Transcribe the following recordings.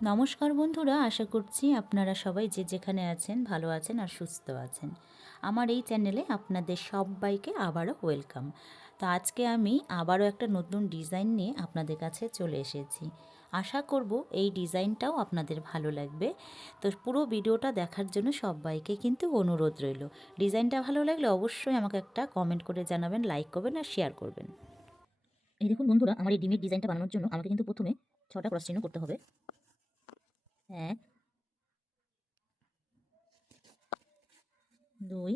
নমস্কার বন্ধুরা, আশা করছি আপনারা সবাই যে যেখানে আছেন ভালো আছেন আর সুস্থ আছেন। আমার এই চ্যানেলে আপনাদের সবাইকে আবারও ওয়েলকাম। তো আজকে আমি আবারও একটা নতুন ডিজাইন নিয়ে আপনাদের কাছে চলে এসেছি। আশা করব এই ডিজাইনটাও আপনাদের ভালো লাগবে। তো পুরো ভিডিওটা দেখার জন্য সবাইকে কিন্তু অনুরোধ রইল। ডিজাইনটা ভালো লাগলে অবশ্যই আমাকে একটা কমেন্ট করে জানাবেন লাইক করবেন আর শেয়ার করবেন। এই দেখুন বন্ধুরা, আমার এই ডিমের ডিজাইনটা বানানোর জন্য আমাকে কিন্তু প্রথমে ছটা ক্রস চিহ্ন করতে হবে। এক দুই।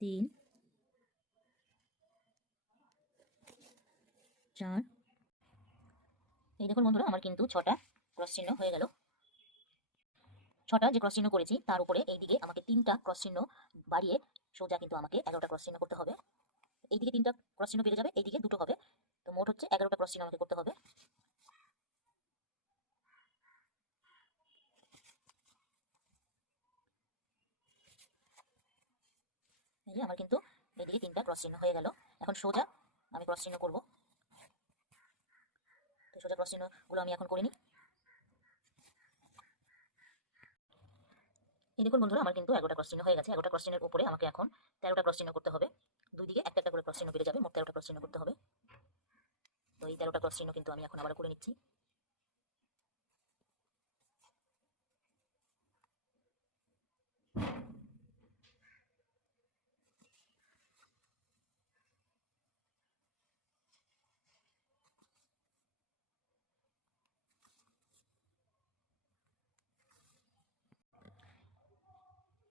তিন। চার। এই দেখুন বন্ধুরা, আমার কিন্তু ছটা ক্রস চিহ্ন হয়ে গেল। ছটা যে ক্রস চিহ্ন করেছি, তার উপরে এই দিকে আমাকে তিনটা ক্রস চিহ্ন বাড়িয়ে সোজা কিন্তু আমাকে এগারোটা ক্রস চিহ্ন করতে হবে। এইদিকে তিনটা ক্রস চিহ্ন বেড়ে যাবে, এইদিকে দুটো হবে। তো মোট হচ্ছে এগারোটা ক্রস চিহ্ন আমাকে করতে হবে। এই যে আমার কিন্তু এদিকে তিনটা ক্রস চিহ্ন হয়ে গেল। এখন সোজা আমি ক্রস চিহ্ন করব। তো সোজা ক্রস চিহ্নগুলো আমি এখন করিনি। এই দেখুন বন্ধুরা, আমার কিন্তু এগারোটা ক্রস চিহ্ন হয়ে গেছে। এগারোটা ক্রস চিহ্নের উপরে আমাকে এখন তেরোটা ক্রস চিহ্ন করতে হবে। দুই দিকে একটা একটা করে ক্রস চিহ্ন বেড়ে যাবে। মোট তেরোটা ক্রস চিহ্ন করতে হবে। তো এই তেরোটা ক্রস চিহ্ন কিন্তু আমি এখন আবার করে নিচ্ছি।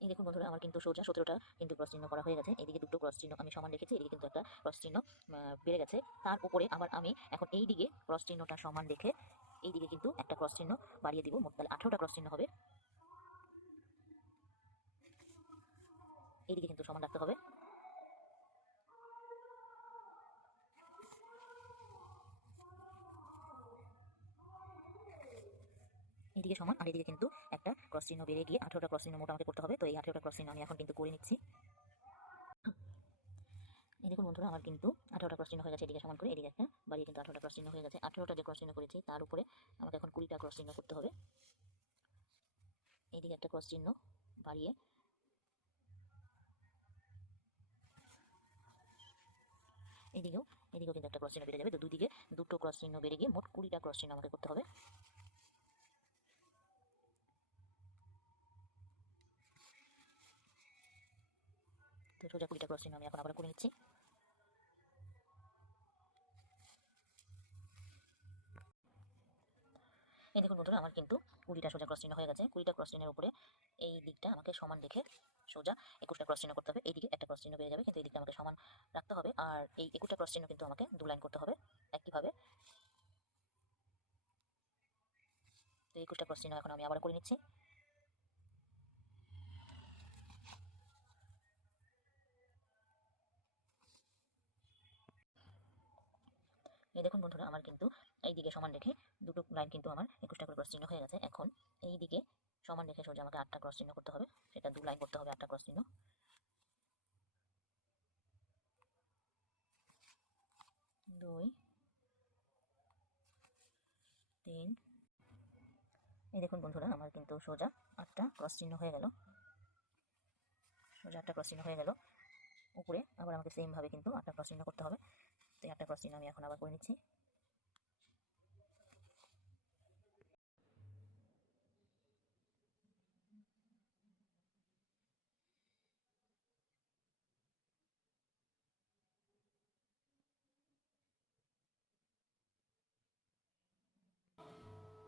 এই দেখুন বন্ধুরা, আমার কিন্তু সোজা সতেরোটা কিন্তু ক্রস চিহ্ন করা হয়ে গেছে। এদিকে দুটো ক্রস চিহ্ন আমি সমান রেখেছি, এদিকে কিন্তু একটা ক্রস চিহ্ন বেড়ে গেছে। তার উপরে আবার আমি এখন এই দিকে ক্রস চিহ্নটা সমান রেখে এই দিকে কিন্তু একটা ক্রস চিহ্ন বাড়িয়ে দিব। মোট তাহলে আঠারোটা ক্রস চিহ্ন হবে। এইদিকে কিন্তু সমান রাখতে হবে। এইদিকে সমান আর এদিকে কিন্তু একটা ক্রস চিহ্ন বেড়ে গিয়ে আঠেরোটা ক্রস চিহ্ন মোট আমাকে করতে হবে তো এই আঠেরোটা ক্রস চিহ্ন আমি এখন কিন্তু করে নিচ্ছি এই দেখুন বন্ধুরা আমার কিন্তু আঠেরোটা ক্রস চিহ্ন হয়ে গেছে এদিকে সমান করে এদিকে একটা বাড়িয়ে কিন্তু আঠেরোটা ক্রস চিহ্ন হয়ে গেছে আঠেরোটা যে ক্রস চিহ্ন করেছি তার উপরে আমাকে এখন কুড়িটা ক্রস চিহ্ন করতে হবে এইদিকে একটা ক্রস চিহ্ন বাড়িয়ে এদিকেও এদিকেও কিন্তু একটা ক্রস চিহ্ন বেড়ে যাবে তো দুদিকে দুটো ক্রস চিহ্ন বেড়ে গিয়ে মোট কুড়িটা ক্রস চিহ্ন আমাকে করতে হবে সোজা কুড়িটা ক্রস আমি এখন আবার করে নিচ্ছি এই দেখুন বন্ধুরা, আমার কিন্তু কুড়িটা সোজা ক্রস চিহ্ন হয়ে গেছে। কুড়িটা ক্রস চিহ্নের উপরে এই দিকটা আমাকে সমান রেখে সোজা একুশটা ক্রস চিহ্ন করতে হবে। এইদিকে একটা ক্রস চিহ্ন বেড়ে যাবে, কিন্তু এই দিকটা আমাকে সমান রাখতে হবে। আর এই একুশটা ক্রস চিহ্ন কিন্তু আমাকে দু লাইন করতে হবে একইভাবে। তো একুশটা ক্রস চিহ্ন এখন আমি আবার করে নিচ্ছি। এই দেখুন বন্ধুরা, আমার কিন্তু এই দিকে সমান রেখে দুটো লাইন কিন্তু আমার একুশটা করে ক্রস চিহ্ন হয়ে গেছে। এখন এই দিকে সমান রেখে সোজা আমাকে আটটা ক্রস চিহ্ন করতে হবে। সেটা দু লাইন করতে হবে আটটা ক্রস চিহ্ন। দুই, তিন। এই দেখুন বন্ধুরা, আমার কিন্তু সোজা আটটা ক্রস চিহ্ন হয়ে গেল। সোজা আটটা ক্রস চিহ্ন হয়ে গেল। উপরে আবার আমাকে সেম ভাবে কিন্তু আটটা ক্রস চিহ্ন করতে হবে। তো এই ক্রস চিহ্ন আমি এখন আবার করে নিচ্ছি।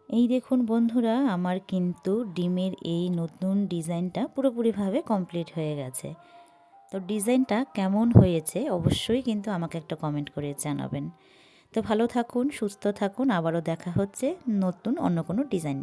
এই দেখুন বন্ধুরা, আমার কিন্তু ডিমের এই নতুন ডিজাইনটা পুরোপুরিভাবে কমপ্লিট হয়ে গেছে। তো ডিজাইনটা কেমন হয়েছে অবশ্যই কিন্তু আমাকে একটা কমেন্ট করে জানাবেন। তো ভালো থাকুন, সুস্থ থাকুন, আবারও দেখা হচ্ছে নতুন অন্য কোনো ডিজাইন